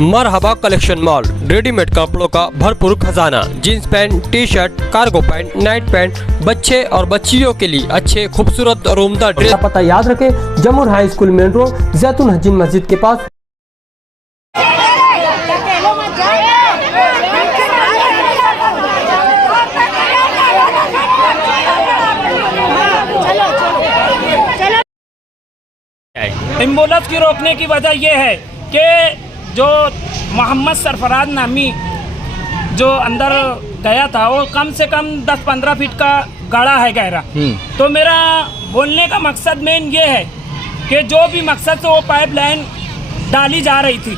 मरहबा collection mall, readymade कपड़ों का भरपूर खजाना, jeans pant, T shirt, cargo pant, night pant, बच्चे और बच्चियों के लिए अच्छे खूबसूरत और उम्दा ड्रेस। पता याद रखें, जमुर हाई स्कूल मेन रोड, जैतून हजीन मस्जिद के पास। एम्बुलेंस की रोकने की वजह यह है कि जो मोहम्मद सरफराज नामी जो अंदर गया था वो कम से कम 10-15 फीट का गाढ़ा है गहरा। तो मेरा बोलने का मकसद मेन ये है कि जो भी मकसद से वो पाइपलाइन डाली जा रही थी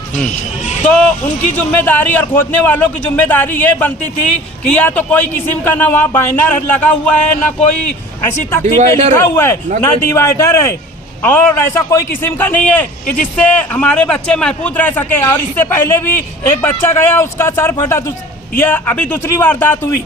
तो उनकी जिम्मेदारी और खोदने वालों की जिम्मेदारी ये बनती थी कि या तो कोई किस्म का ना वहाँ बैनर लगा हुआ है, ना कोई ऐसी तख्ती पे लिखा हुआ है, ना डिवाइडर है, और ऐसा कोई किस्म का नहीं है कि जिससे हमारे बच्चे महफूज रह सके। और इससे पहले भी एक बच्चा गया, उसका सर फटा, ये अभी दूसरी वारदात हुई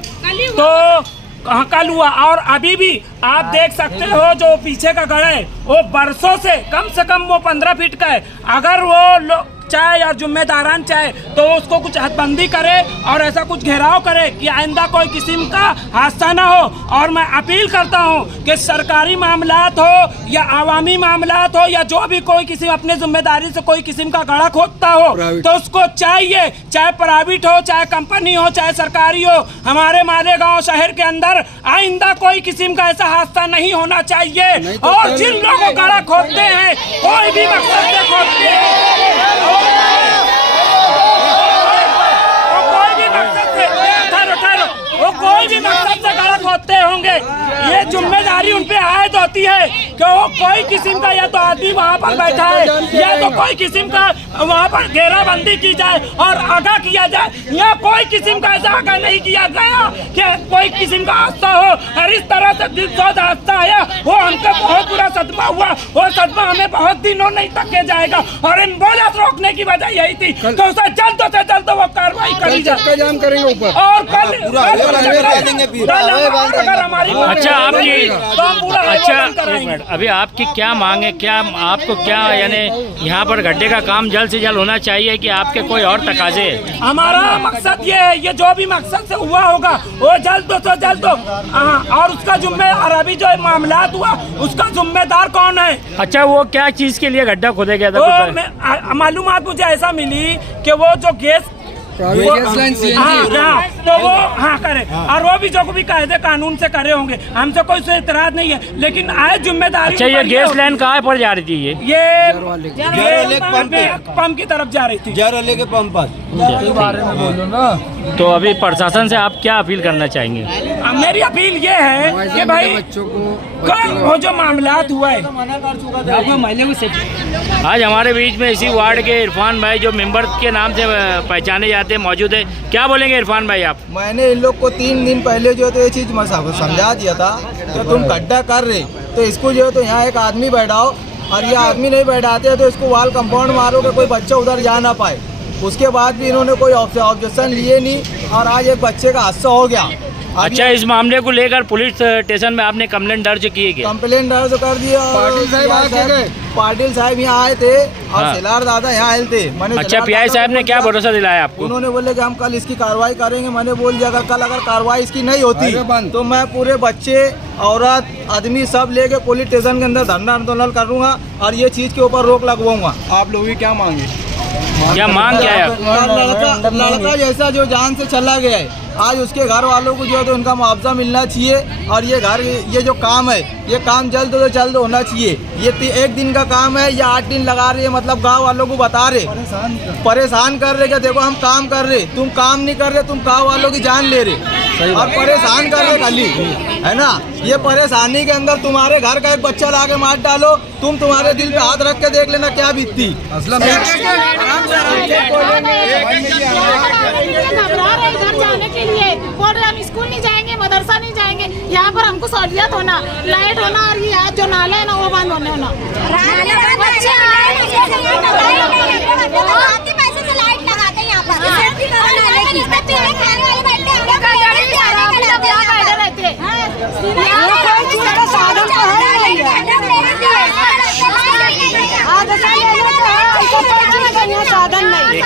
तो कल हुआ। और अभी भी आप देख सकते हो जो पीछे का गड़ा है वो बरसों से कम वो 15 फीट का है। अगर वो चाहे और जिम्मेदारान चाहे तो उसको कुछ हदबंदी करे और ऐसा कुछ घेराव करे कि आइंदा कोई किस्म का हादसा ना हो। और मैं अपील करता हूं कि सरकारी मामलात हो या आवामी मामलात हो या जो भी कोई किसी अपने जिम्मेदारी से कोई किस्म का गड़ा खोदता हो तो उसको चाहिए, चाहे प्राइवेट हो, चाहे कंपनी हो, चाहे सरकारी हो, हमारे मालेगांव शहर के अंदर आइंदा कोई किस्म का ऐसा हादसा नहीं होना चाहिए। और जिन लोगों गड़ा खोदते हैं कोई भी मकसद से खोदते हैं, कोई भी मकसद से गलत होते होंगे, ये जिम्मेदारी उन पे आयद होती है कि वो कोई किस्म का या तो आदमी वहाँ पर बैठा है या तो कोई किस्म का वहाँ पर घेराबंदी की जाए और आगाह किया जाए, या कोई किस्म का ऐसा आगाह नहीं किया गया कि कोई किस्म का हादसा हो। और इस तरह से दिलसोज हादसा आया वो हमको बहुत बुरा सदमा हुआ, वो सदमा हमें बहुत दिनों नहीं तक जाएगा। और एम्बुलेंस रोकने की वजह यही थी तो उसे जल्द से जल्द वो कार्रवाई करी जाए। जाम करेंगे ऊपर और कल अच्छा आपकी एक मिनट, अभी आपकी क्या मांग है, क्या आपको क्या यानी यहाँ पर गड्ढे का काम जल्द से जल्द होना चाहिए कि आपके कोई और तकाजे है? हमारा मकसद ये है, ये जो भी मकसद से हुआ होगा वो जल्द से जल्द और उसका जिम्मेदार, अभी जो मामला हुआ उसका जिम्मेदार कौन है? अच्छा वो क्या चीज के लिए गड्ढा खोदा गया था? मालूमात मुझे ऐसा मिली कि वो जो गैस तो वो करे और वो भी जो भी कायदे कानून से करे होंगे, हमसे कोई से इतराज नहीं है, लेकिन आए जिम्मेदारी। अच्छा ये गैस लाइन कहाँ पर जा रही थी? ये पंप की तरफ जा रही थी, के पंप पर। तो अभी प्रशासन से आप क्या अपील करना चाहेंगे? मेरी अपील ये है कि भाई वो जो मामलात हुआ है, आज हमारे बीच में इसी वार्ड के इरफान भाई जो मेंबर के नाम से पहचाने जाते हैं मौजूद है। क्या बोलेंगे इरफान भाई आप? मैंने इन लोग को 3 दिन पहले जो तो ये चीज समझा दिया था कि तुम गड्ढा कर रहे तो इसको जो है तो यहाँ एक आदमी बैठाओ, और ये आदमी नहीं बैठाते तो इसको वाल कंपाउंड मारो कि कोई बच्चा उधर जा ना पाए। उसके बाद भी इन्होंने कोई ऑब्जेक्शन लिए नहीं और आज एक बच्चे का हादसा हो गया। अच्छा इस मामले को लेकर पुलिस स्टेशन में आपने कंप्लेंट दर्ज की है? कंप्लेंट दर्ज कर दिया। पाटिल साहब यहाँ आए थे और सिलार दादा यहाँ आए थे। अच्छा पीआई साहब ने क्या भरोसा दिलाया आपको? उन्होंने बोले कि हम कल इसकी कार्रवाई करेंगे। मैंने बोल दिया अगर कार्रवाई इसकी नहीं होती तो मैं पूरे बच्चे, औरत, आदमी सब लेके पुलिस स्टेशन के अंदर धरना आंदोलन करूँगा और ये चीज के ऊपर रोक लगवाऊंगा। आप लोग क्या मांगे? क्या मांग क्या है? लड़का जैसा जो जान से चला गया है, आज उसके घर वालों को जो है तो उनका मुआवजा मिलना चाहिए। और ये जो काम है ये काम जल्द से जल्द होना चाहिए। ये 1 दिन का काम है या 8 दिन लगा रहे हैं, मतलब गांव वालों को बता रहे, परेशान कर रहे कि देखो हम काम कर रहे, तुम काम नहीं कर रहे, तुम गाँव वालों की जान ले रहे और परेशान कर रहे खाली, है ना। ये परेशानी के अंदर तुम्हारे घर का एक बच्चा ला के मार डालो, तुम्हारे दिल पे हाथ रख के देख लेना क्या बीतती। बोल रहे हम स्कूल नहीं जाएंगे, मदरसा नहीं जाएंगे, यहाँ पर हमको सहूलियत होना, लाइट होना और ये जो नाला है ना वो बंद होने होना। बच्चे पैसे से लाइट लगाते हैं यहाँ पर,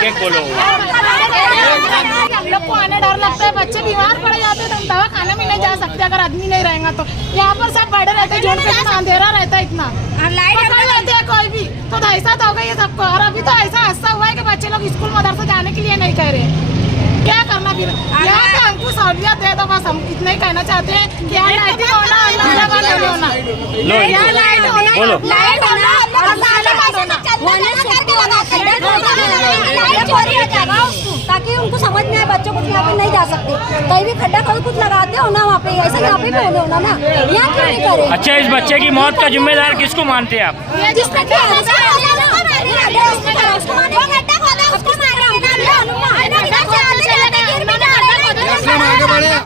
एक एक बोलो। हम लोग को आने डर लगता है, बच्चे बीमार पड़ जाते हैं तो हम दवा खाने में नहीं जा सकते अगर आदमी नहीं रहेगा तो। यहाँ पर सब बड़े रहते हैं, जोन पे इतना अंधेरा रहता है, इतना पकड़ लेते हैं कोई भी, तो ऐसा तो हो गया ये सबको। और अभी तो ऐसा हादसा हुआ है कि बच्चे लोग स्कूल मदरसा जाने के लिए नहीं कह रहे। क्या करना फिर? यहाँ से हमको सहूलियत दे दो, बस हम इतना ही कहना चाहते हैं कि यहाँ लाइटिंग होना, अंधेरा बंद नहीं होना, यहाँ लाइट होना, बोलो। लाइट होना और अंधेरा बंद होना। ताकि उनको समझ में आए, बच्चों को यहाँ पे नहीं जा सकते, कहीं भी खड्डा खोद कुछ लगाते हो ना वहाँ पे, ऐसा यहाँ पे भी होना ना, यहाँ क्यों नहीं करे? अच्छा, इस बच्चे की मौत का जिम्मेदार किसको मानते हैं आप? जिसका क्या आगे बढ़े